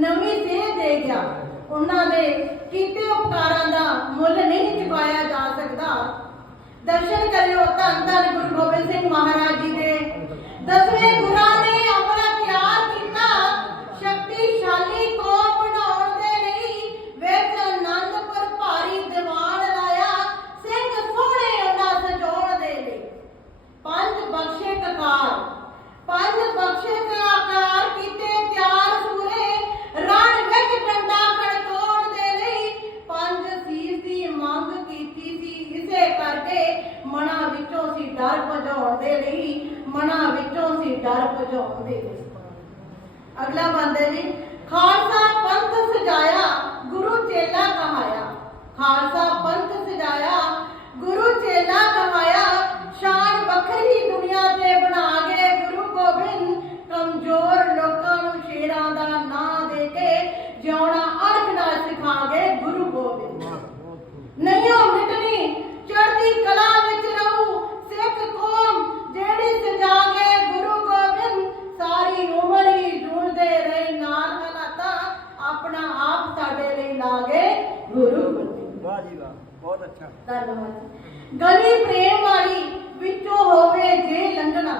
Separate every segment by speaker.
Speaker 1: ਨਵੀਂ ਦੇਹ ਦੇ ਗਿਆ। ਉਹਨਾਂ ਦੇ ਕੀਤੇ ਉਪਕਾਰਾਂ ਦਾ ਮੁੱਲ ਨਹੀਂ ਚੁਕਾਇਆ ਜਾ ਸਕਦਾ। ਦਰਸ਼ਨ ਕਰਿਓ ਧੰਨ ਧੰਨ ਗੁਰੂ ਗੋਬਿੰਦ ਸਿੰਘ ਮਹਾਰਾਜ ਜੀ ਦੇ। ਦਸਵੇਂ ਗੁਰਾਂ ਨੇ ਆਪਣਾ ਪਿਆਰ ਕੀਤਾ। ਸ਼ਕਤੀਸ਼ਾਲੀ ਕੌਮ ਬਣਾਉਣ ਦੇ ਲਈ ਵੇਖ ਆਨੰਦਪੁਰ ਭਾਰੀ ਦੀਵਾਨ ਲਾਇਆ। ਸਿੰਘ ਸੋਹਣੇ ਉਹਨਾਂ ਸਜਾਉਣ ਦੇ ਲਈ। ਪੰਜ ਬਖਸ਼ੇ ਕਕਾਰ। ਡਰ ਭਜਾਉਂਦੇ ਲਈ ਮਨਾਂ ਵਿੱਚੋਂ ਸੀ ਡਰ ਲਈ ਅਗਲਾ ਬੰਦੇ ਜੀ ਖਾਲਸਾ ਪੰਥ ਸਜਾਇਆ, ਗੁਰੂ ਚੇਲਾ ਕਹਾਇਆ ਖਾਲਸਾ ਗਲੀ ਪ੍ਰੇਮ ਵਾਲੀ ਵਿੱਚੋਂ ਹੋਵੇ ਜੇ ਲੰਘਣਾ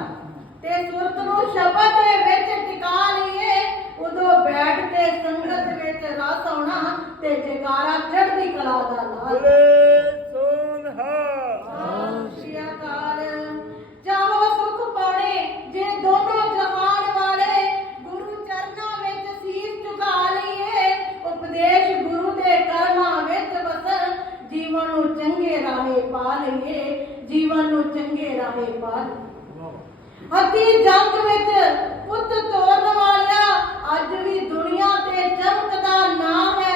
Speaker 1: ਤੇ ਸੁਰਤ ਨੂੰ ਸ਼ਬਦ ਦੇ ਵਿੱਚ ਟਿਕਾ ਲਈਏ ਉਦੋਂ ਬੈਠ ਕੇ ਸੰਗਤ ਵਿੱਚ ਰਸ ਆਉਣਾ ਤੇ ਜਗਾਰਾ ਚੜ੍ਹਦੀ ਕਲਾ ਦਾ ਲਾਲ।
Speaker 2: ਸੋਨਹਾ
Speaker 1: ਕਰਾਂਗੇ ਜੀਵਨ ਨੂੰ ਚੰਗੇ ਰਾਹੇ ਪਾ ਅਸੀਂ ਜੰਗ ਵਿੱਚ ਪੁੱਤ ਤੋਰਨ ਵਾਲਿਆ ਅੱਜ ਵੀ ਦੁਨੀਆ ਤੇ ਜੰਗ ਦਾ ਨਾਮ ਹੈ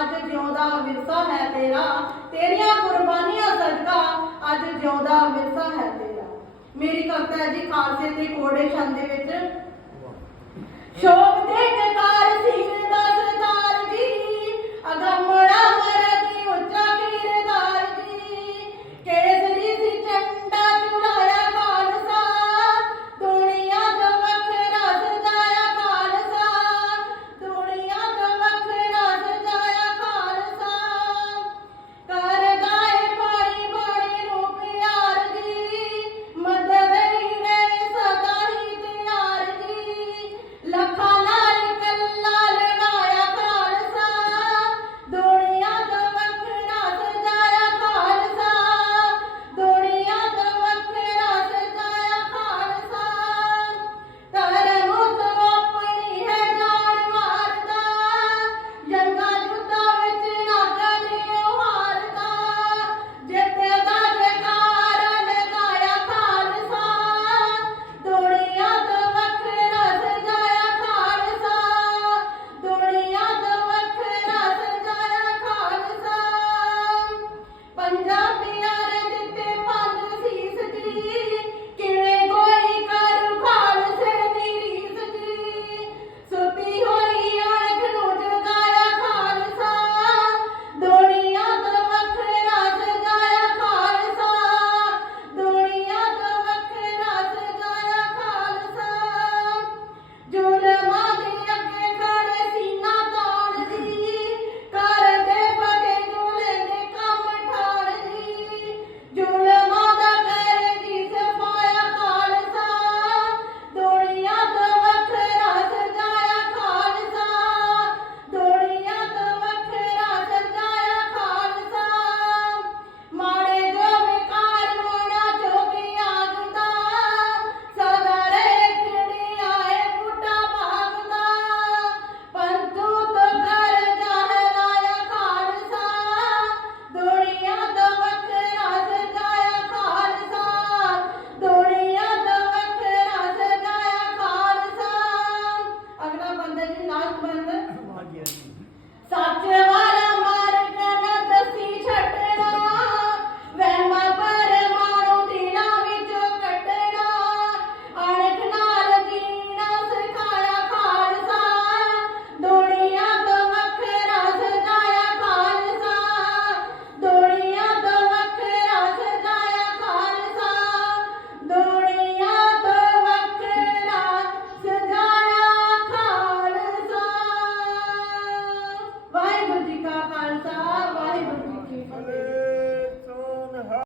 Speaker 1: ਅੱਜ ਜਿਉਂਦਾ ਵਿਰਸਾ ਹੈ ਤੇਰਾ, ਤੇਰੀਆਂ ਕੁਰਬਾਨੀਆਂ ਸਦਕਾ ਅੱਜ ਜਿਉਂ ਦਾ ਵਿਰਸਾ ਹੈ ਤੇਰਾ। ਮੇਰੀ ਕਵਿਤਾ ਹੈ ਜੀ, ਖਾਲਸੇ ਦੀ ਕੋੜੇ ਛੰਦ ਦੇ ਵਿੱਚ